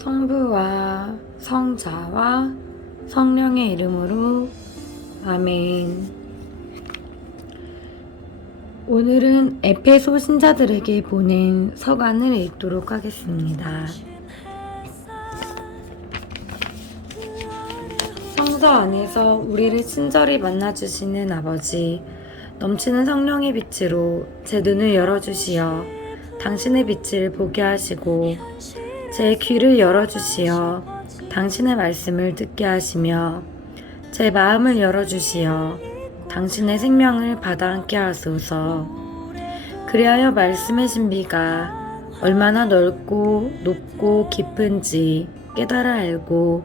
성부와 성자와 성령의 이름으로 아멘. 오늘은 에페소 신자들에게 보낸 서간을 읽도록 하겠습니다. 성서 안에서 우리를 친절히 만나주시는 아버지, 넘치는 성령의 빛으로 제 눈을 열어주시어 당신의 빛을 보게 하시고 제 귀를 열어주시어 당신의 말씀을 듣게 하시며 제 마음을 열어주시어 당신의 생명을 받아안게 하소서. 그리하여 말씀의 신비가 얼마나 넓고 높고 깊은지 깨달아 알고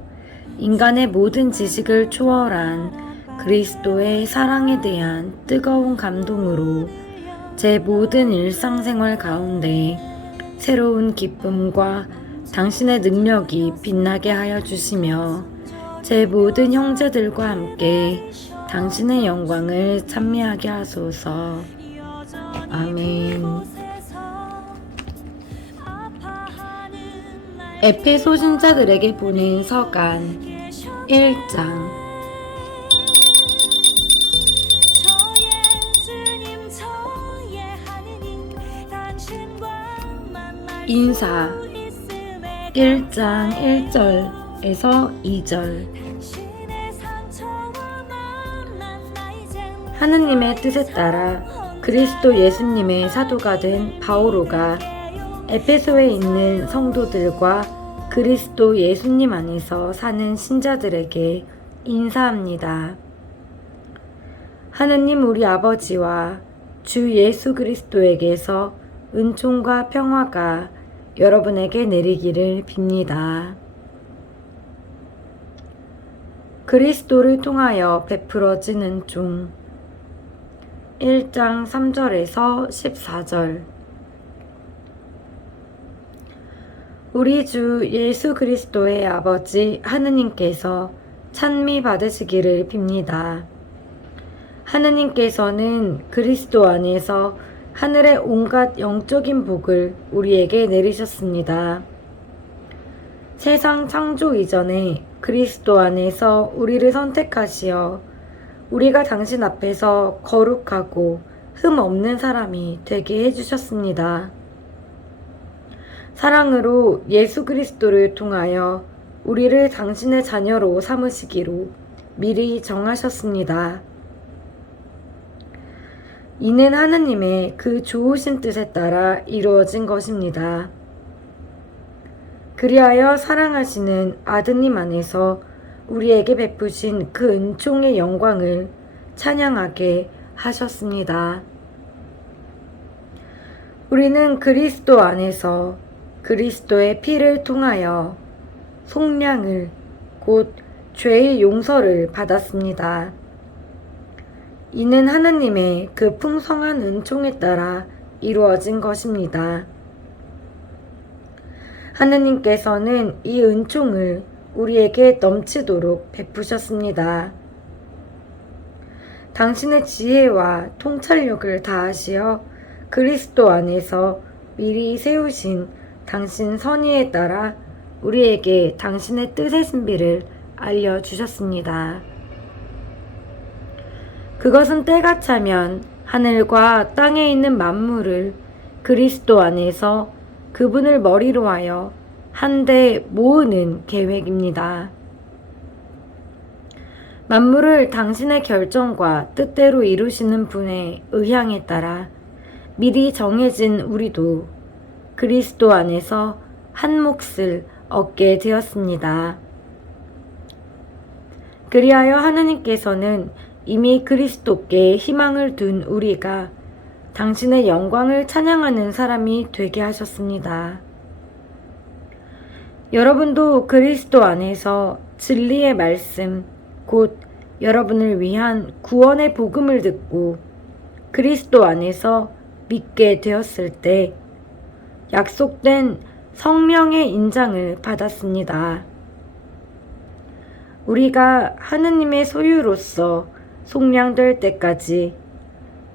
인간의 모든 지식을 초월한 그리스도의 사랑에 대한 뜨거운 감동으로 제 모든 일상생활 가운데 새로운 기쁨과 당신의 능력이 빛나게 하여 주시며 제 모든 형제들과 함께 당신의 영광을 찬미하게 하소서. 아멘. 에페소 신자들에게 보낸 서간 1장. 인사 1장 1절에서 2절. 하느님의 뜻에 따라 그리스도 예수님의 사도가 된 바오로가 에페소에 있는 성도들과 그리스도 예수님 안에서 사는 신자들에게 인사합니다. 하느님 우리 아버지와 주 예수 그리스도에게서 은총과 평화가 여러분에게 내리기를 빕니다. 그리스도를 통하여 베풀어진 은총 1장 3절에서 14절. 우리 주 예수 그리스도의 아버지 하느님께서 찬미 받으시기를 빕니다. 하느님께서는 그리스도 안에서 하늘의 온갖 영적인 복을 우리에게 내리셨습니다. 세상 창조 이전에 그리스도 안에서 우리를 선택하시어 우리가 당신 앞에서 거룩하고 흠 없는 사람이 되게 해주셨습니다. 사랑으로 예수 그리스도를 통하여 우리를 당신의 자녀로 삼으시기로 미리 정하셨습니다. 이는 하느님의 그 좋으신 뜻에 따라 이루어진 것입니다. 그리하여 사랑하시는 아드님 안에서 우리에게 베푸신 그 은총의 영광을 찬양하게 하셨습니다. 우리는 그리스도 안에서 그리스도의 피를 통하여 속량을 곧 죄의 용서를 받았습니다. 이는 하느님의 그 풍성한 은총에 따라 이루어진 것입니다. 하느님께서는 이 은총을 우리에게 넘치도록 베푸셨습니다. 당신의 지혜와 통찰력을 다하시어 그리스도 안에서 미리 세우신 당신 선의에 따라 우리에게 당신의 뜻의 신비를 알려주셨습니다. 그것은 때가 차면 하늘과 땅에 있는 만물을 그리스도 안에서 그분을 머리로 하여 한데 모으는 계획입니다. 만물을 당신의 결정과 뜻대로 이루시는 분의 의향에 따라 미리 정해진 우리도 그리스도 안에서 한 몫을 얻게 되었습니다. 그리하여 하느님께서는 이미 그리스도께 희망을 둔 우리가 당신의 영광을 찬양하는 사람이 되게 하셨습니다. 여러분도 그리스도 안에서 진리의 말씀, 곧 여러분을 위한 구원의 복음을 듣고 그리스도 안에서 믿게 되었을 때 약속된 성령의 인장을 받았습니다. 우리가 하느님의 소유로서 속량될 때까지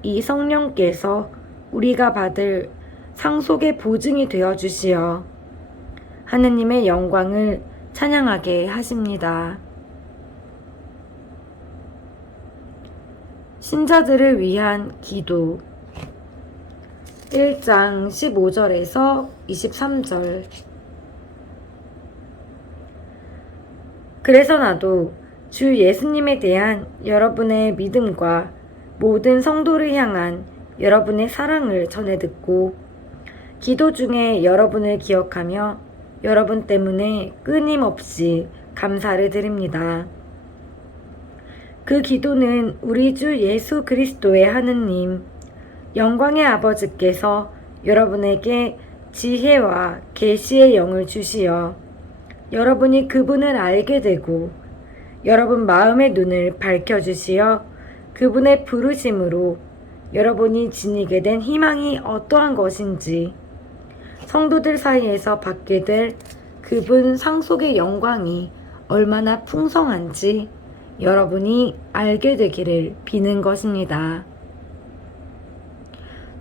이 성령께서 우리가 받을 상속의 보증이 되어 주시어 하느님의 영광을 찬양하게 하십니다. 신자들을 위한 기도 1장 15절에서 23절. 그래서 나도 주 예수님에 대한 여러분의 믿음과 모든 성도를 향한 여러분의 사랑을 전해 듣고 기도 중에 여러분을 기억하며 여러분 때문에 끊임없이 감사를 드립니다. 그 기도는 우리 주 예수 그리스도의 하느님, 영광의 아버지께서 여러분에게 지혜와 계시의 영을 주시어 여러분이 그분을 알게 되고 여러분 마음의 눈을 밝혀주시어 그분의 부르심으로 여러분이 지니게 된 희망이 어떠한 것인지 성도들 사이에서 받게 될 그분 상속의 영광이 얼마나 풍성한지 여러분이 알게 되기를 비는 것입니다.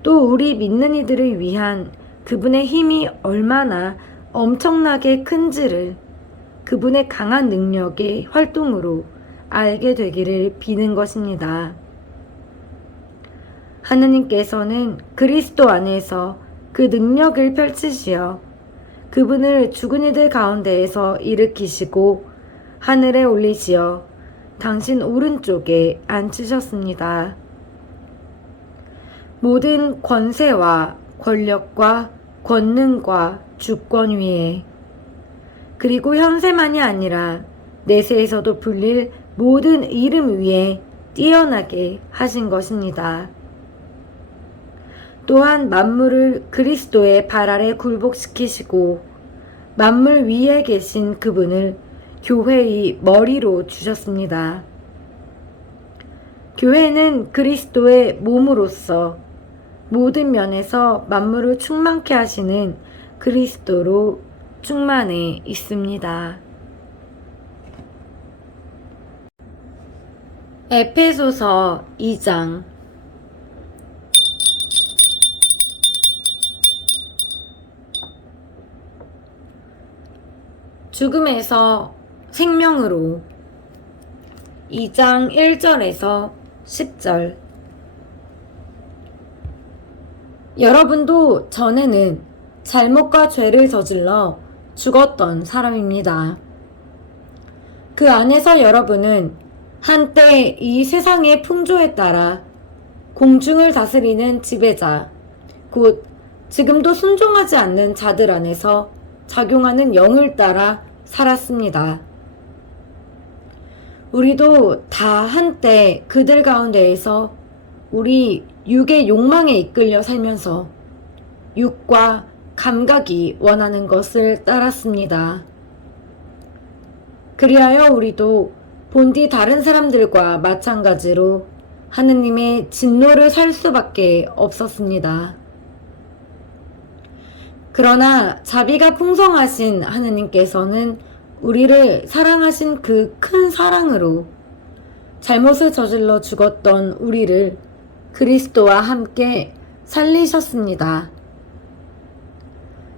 또 우리 믿는 이들을 위한 그분의 힘이 얼마나 엄청나게 큰지를 그분의 강한 능력의 활동으로 알게 되기를 비는 것입니다. 하느님께서는 그리스도 안에서 그 능력을 펼치시어 그분을 죽은 이들 가운데에서 일으키시고 하늘에 올리시어 당신 오른쪽에 앉히셨습니다. 모든 권세와 권력과 권능과 주권 위에 그리고 현세만이 아니라 내세에서도 불릴 모든 이름 위에 뛰어나게 하신 것입니다. 또한 만물을 그리스도의 발 아래 굴복시키시고 만물 위에 계신 그분을 교회의 머리로 주셨습니다. 교회는 그리스도의 몸으로서 모든 면에서 만물을 충만케 하시는 그리스도로 충만해 있습니다. 에페소서 2장. 죽음에서 생명으로 2장 1절에서 10절. 여러분도 전에는 잘못과 죄를 저질러 죽었던 사람입니다. 그 안에서 여러분은 한때 이 세상의 풍조에 따라 공중을 다스리는 지배자, 곧 지금도 순종하지 않는 자들 안에서 작용하는 영을 따라 살았습니다. 우리도 다 한때 그들 가운데에서 우리 육의 욕망에 이끌려 살면서 육과 감각이 원하는 것을 따랐습니다. 그리하여 우리도 본디 다른 사람들과 마찬가지로 하느님의 진노를 살 수밖에 없었습니다. 그러나 자비가 풍성하신 하느님께서는 우리를 사랑하신 그 큰 사랑으로 잘못을 저질러 죽었던 우리를 그리스도와 함께 살리셨습니다.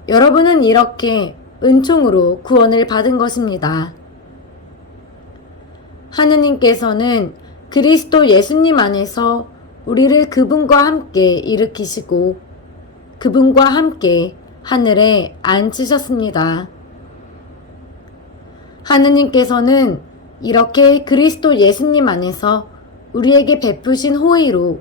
여러분은 이렇게 은총으로 구원을 받은 것입니다. 하느님께서는 그리스도 예수님 안에서 우리를 그분과 함께 일으키시고 그분과 함께 하늘에 앉히셨습니다. 하느님께서는 이렇게 그리스도 예수님 안에서 우리에게 베푸신 호의로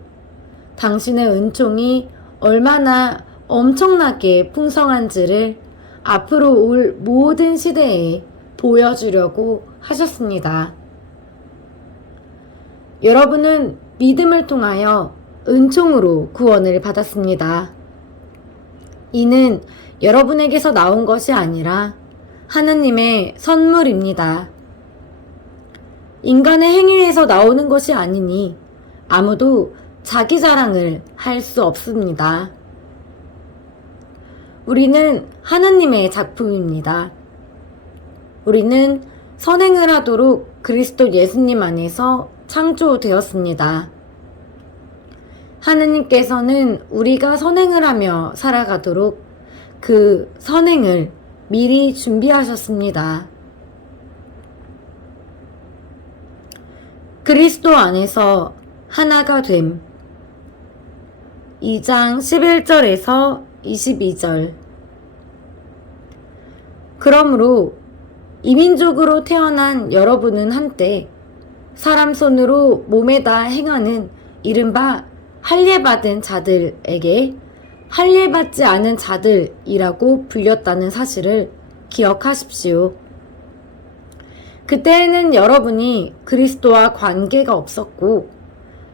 당신의 은총이 얼마나 엄청나게 풍성한지를 앞으로 올 모든 시대에 보여주려고 하셨습니다. 여러분은 믿음을 통하여 은총으로 구원을 받았습니다. 이는 여러분에게서 나온 것이 아니라 하느님의 선물입니다. 인간의 행위에서 나오는 것이 아니니 아무도 자기 자랑을 할 수 없습니다. 우리는 하느님의 작품입니다. 우리는 선행을 하도록 그리스도 예수님 안에서 창조되었습니다. 하느님께서는 우리가 선행을 하며 살아가도록 그 선행을 미리 준비하셨습니다. 그리스도 안에서 하나가 됨. 2장 11절에서 22절. 그러므로 이민족으로 태어난 여러분은 한때 사람 손으로 몸에다 행하는 이른바 할례받은 자들에게 할례받지 않은 자들이라고 불렸다는 사실을 기억하십시오. 그때에는 여러분이 그리스도와 관계가 없었고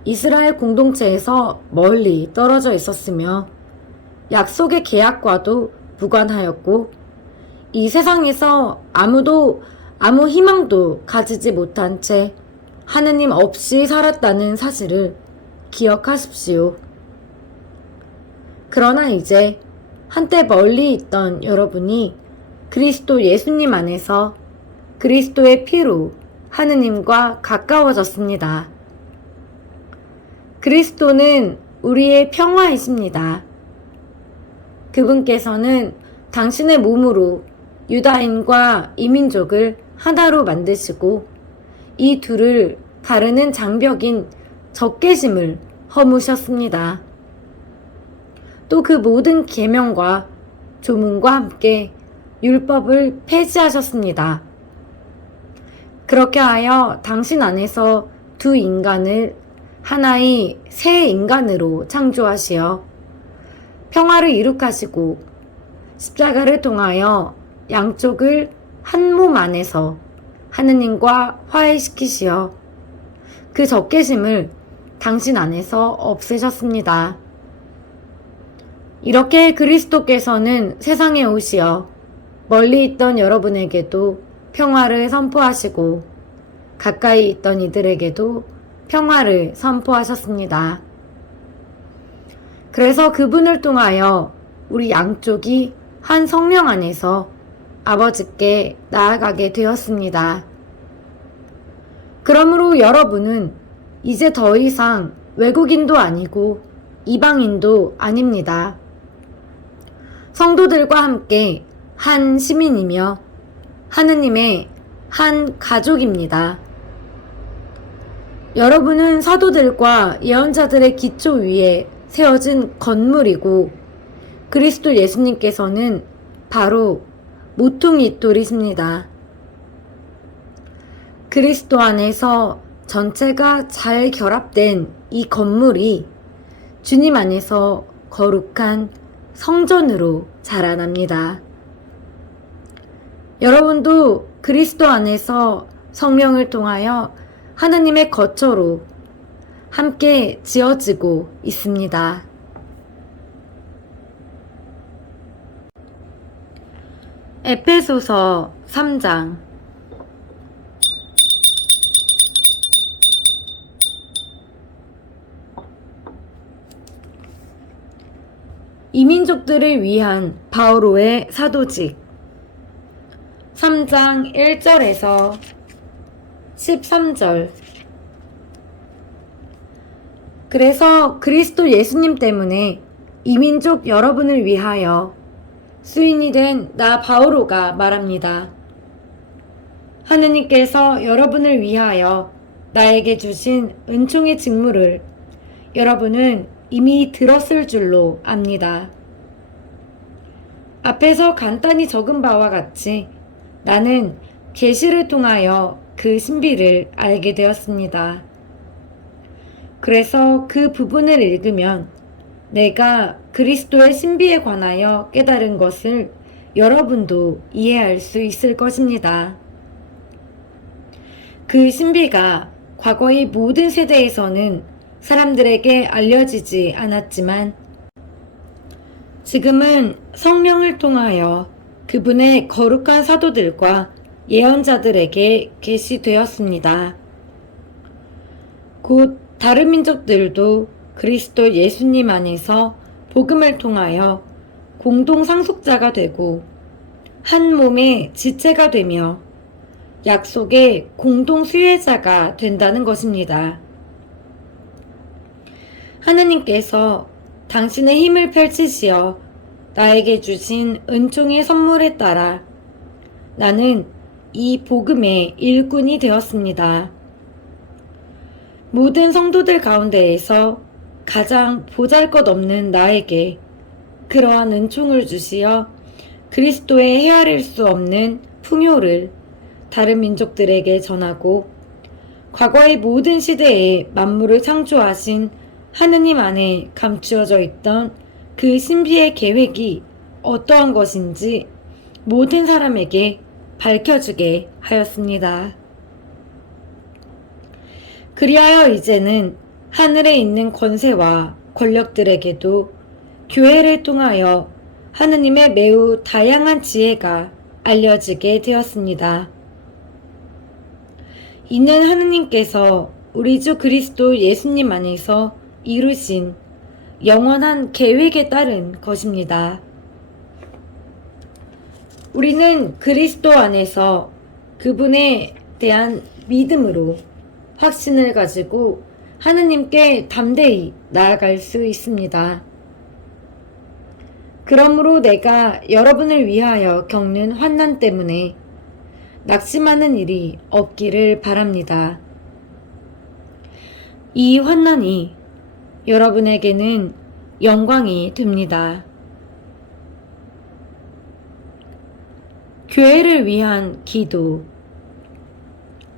이스라엘 공동체에서 멀리 떨어져 있었으며 약속의 계약과도 무관하였고 이 세상에서 아무도 아무 희망도 가지지 못한 채 하느님 없이 살았다는 사실을 기억하십시오. 그러나 이제 한때 멀리 있던 여러분이 그리스도 예수님 안에서 그리스도의 피로 하느님과 가까워졌습니다. 그리스도는 우리의 평화이십니다. 그분께서는 당신의 몸으로 유다인과 이민족을 하나로 만드시고 이 둘을 가르는 장벽인 적개심을 허무셨습니다. 또 그 모든 계명과 조문과 함께 율법을 폐지하셨습니다. 그렇게 하여 당신 안에서 두 인간을 하나의 새 인간으로 창조하시어 평화를 이룩하시고 십자가를 통하여 양쪽을 한 몸 안에서 하느님과 화해시키시어 그 적개심을 당신 안에서 없애셨습니다. 이렇게 그리스도께서는 세상에 오시어 멀리 있던 여러분에게도 평화를 선포하시고 가까이 있던 이들에게도 평화를 선포하셨습니다. 그래서 그분을 통하여 우리 양쪽이 한 성령 안에서 아버지께 나아가게 되었습니다. 그러므로 여러분은 이제 더 이상 외국인도 아니고 이방인도 아닙니다. 성도들과 함께 한 시민이며 하느님의 한 가족입니다. 여러분은 사도들과 예언자들의 기초 위에 세워진 건물이고 그리스도 예수님께서는 바로 모퉁이 돌이십니다. 그리스도 안에서 전체가 잘 결합된 이 건물이 주님 안에서 거룩한 성전으로 자라납니다. 여러분도 그리스도 안에서 성령을 통하여 하나님의 거처로 함께 지어지고 있습니다. 에페소서 3장. 이민족들을 위한 바오로의 사도직. 3장 1절에서 13절. 그래서 그리스도 예수님 때문에 이민족 여러분을 위하여 수인이 된 나 바오로가 말합니다. 하느님께서 여러분을 위하여 나에게 주신 은총의 직무를 여러분은 이미 들었을 줄로 압니다. 앞에서 간단히 적은 바와 같이 나는 계시를 통하여 그 신비를 알게 되었습니다. 그래서 그 부분을 읽으면 내가 그리스도의 신비에 관하여 깨달은 것을 여러분도 이해할 수 있을 것입니다. 그 신비가 과거의 모든 세대에서는 사람들에게 알려지지 않았지만 지금은 성령을 통하여 그분의 거룩한 사도들과 예언자들에게 계시되었습니다. 곧 다른 민족들도 그리스도 예수님 안에서 복음을 통하여 공동 상속자가 되고 한 몸의 지체가 되며 약속의 공동 수혜자가 된다는 것입니다. 하느님께서 당신의 힘을 펼치시어 나에게 주신 은총의 선물에 따라 나는 이 복음의 일꾼이 되었습니다. 모든 성도들 가운데에서 가장 보잘것없는 나에게 그러한 은총을 주시어 그리스도의 헤아릴 수 없는 풍요를 다른 민족들에게 전하고 과거의 모든 시대에 만물을 창조하신 하느님 안에 감추어져 있던 그 신비의 계획이 어떠한 것인지 모든 사람에게 밝혀주게 하였습니다. 그리하여 이제는 하늘에 있는 권세와 권력들에게도 교회를 통하여 하느님의 매우 다양한 지혜가 알려지게 되었습니다. 이는 하느님께서 우리 주 그리스도 예수님 안에서 이루신 영원한 계획에 따른 것입니다. 우리는 그리스도 안에서 그분에 대한 믿음으로 확신을 가지고 하느님께 담대히 나아갈 수 있습니다. 그러므로 내가 여러분을 위하여 겪는 환난 때문에 낙심하는 일이 없기를 바랍니다. 이 환난이 여러분에게는 영광이 됩니다. 교회를 위한 기도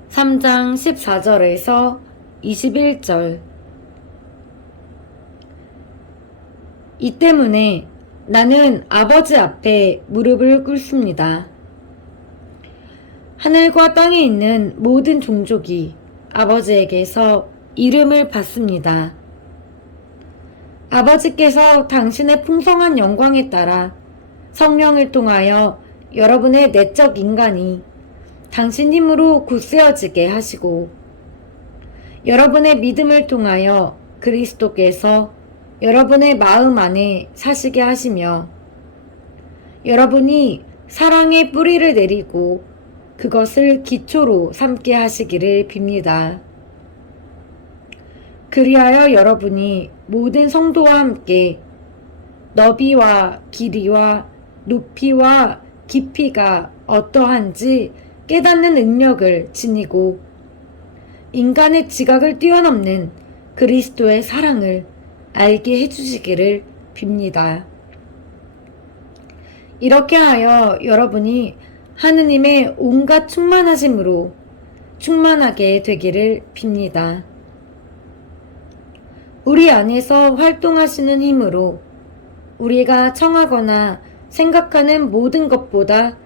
3장 14절에서 21절. 이 때문에 나는 아버지 앞에 무릎을 꿇습니다. 하늘과 땅에 있는 모든 종족이 아버지에게서 이름을 받습니다. 아버지께서 당신의 풍성한 영광에 따라 성령을 통하여 여러분의 내적 인간이 당신 힘으로 굳세어지게 하시고 여러분의 믿음을 통하여 그리스도께서 여러분의 마음 안에 사시게 하시며 여러분이 사랑의 뿌리를 내리고 그것을 기초로 삼게 하시기를 빕니다. 그리하여 여러분이 모든 성도와 함께 너비와 길이와 높이와 깊이가 어떠한지 깨닫는 능력을 지니고 인간의 지각을 뛰어넘는 그리스도의 사랑을 알게 해주시기를 빕니다. 이렇게 하여 여러분이 하느님의 온갖 충만하심으로 충만하게 되기를 빕니다. 우리 안에서 활동하시는 힘으로 우리가 청하거나 생각하는 모든 것보다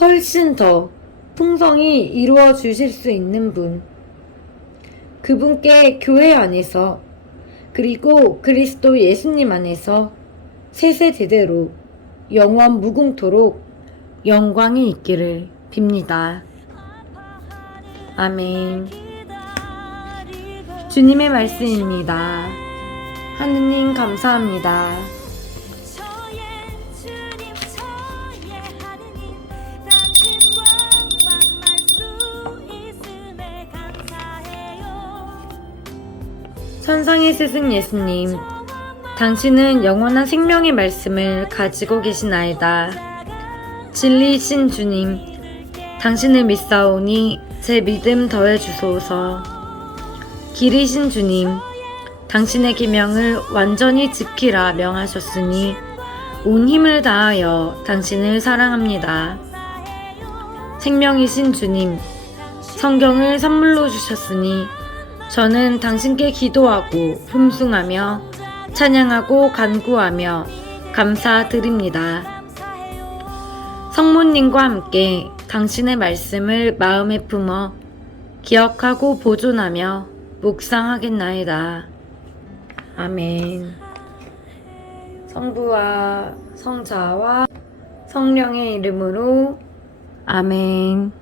훨씬 더 풍성히 이루어 주실 수 있는 분, 그분께 교회 안에서 그리고 그리스도 예수님 안에서 세세대대로 영원 무궁토록 영광이 있기를 빕니다. 아멘. 주님의 말씀입니다. 하느님 감사합니다. 천상의 스승 예수님, 당신은 영원한 생명의 말씀을 가지고 계시나이다. 진리이신 주님, 당신을 믿사오니 제 믿음 더해 주소서. 길이신 주님, 당신의 계명을 완전히 지키라 명하셨으니 온 힘을 다하여 당신을 사랑합니다. 생명이신 주님, 성경을 선물로 주셨으니 저는 당신께 기도하고 흠숭하며 찬양하고 간구하며 감사드립니다. 성모님과 함께 당신의 말씀을 마음에 품어 기억하고 보존하며 묵상하겠나이다. 아멘. 성부와 성자와 성령의 이름으로 아멘.